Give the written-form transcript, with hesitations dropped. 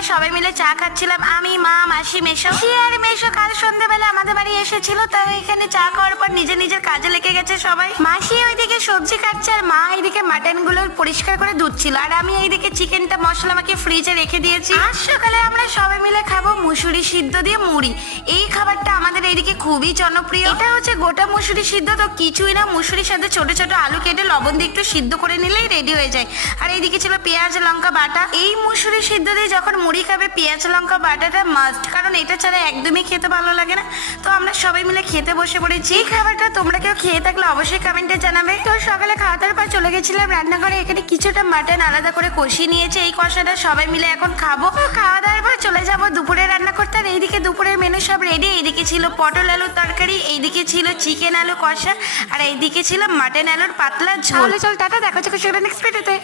আমরা সবাই মিলে চা খাচ্ছিলাম, আমি, মা, মাসি, মেশো। আর মেশো কাল সন্ধ্যাবেলা আমাদের বাড়ি এসেছিল, তাই এখানে চা খাওয়ার পর নিজের কাজে লেগে গেছে সবাই। মাসি ওইদিকে সবজি কাটছে আর মা এইদিকে মাটন গুলো পরিষ্কার করে ধুচ্ছিল, আর আমি এইদিকে চিকেনটা মশলা মাখিয়ে ফ্রিজে রেখে দিয়েছি। আজ সকালে আমরা সবাই মিলে খাবো মুসুরি সিদ্ধ দিয়ে মুড়ি। এই খাবারটা আমাদের এইদিকে খুবই জনপ্রিয়। এটা হচ্ছে গোটা মুসুরি সিদ্ধ, তো কিছুই না, মুসুরির সাথে ছোট ছোট আলু কেটে লবণ দিয়ে একটু সিদ্ধ করে নিলেই রেডি হয়ে যায়। আর এইদিকে ছিল পেঁয়াজ লঙ্কা বাটা। এই মুসুরি সিদ্ধ দিয়ে যখন মুড়ি খাবে পেঁয়াজ লঙ্কা বাটাটা মাস্ট, কারণ এটা ছাড়া একদমই খেতে ভালো লাগে না। তো আমরা সবাই মিলে খেতে বসে পড়েছি। এই খাবারটা তোমরা কেউ খেয়ে থাকলে অবশ্যই কমেন্টে জানাবে। তো সকালে খাওয়া দাওয়ার পর চলে গেছিলাম রান্নাঘরে, এখানে কিছুটা মাটন আলাদা করে কষিয়ে নিয়েছে। এই কষাটা সবাই মিলে এখন খাবো। খাওয়া দাওয়ার পর চলে যাবো দুপুরে রান্না করতে। আর এইদিকে দুপুরের মেনু সব রেডি। এইদিকে ছিল পটল আলুর তরকারি, এইদিকে ছিল চিকেন আলু কষা, আর এইদিকে ছিল মাটন আলুর পাতলা ঝোল। চল টাটা, দেখা হচ্ছে নেক্সট ভিডিওতে।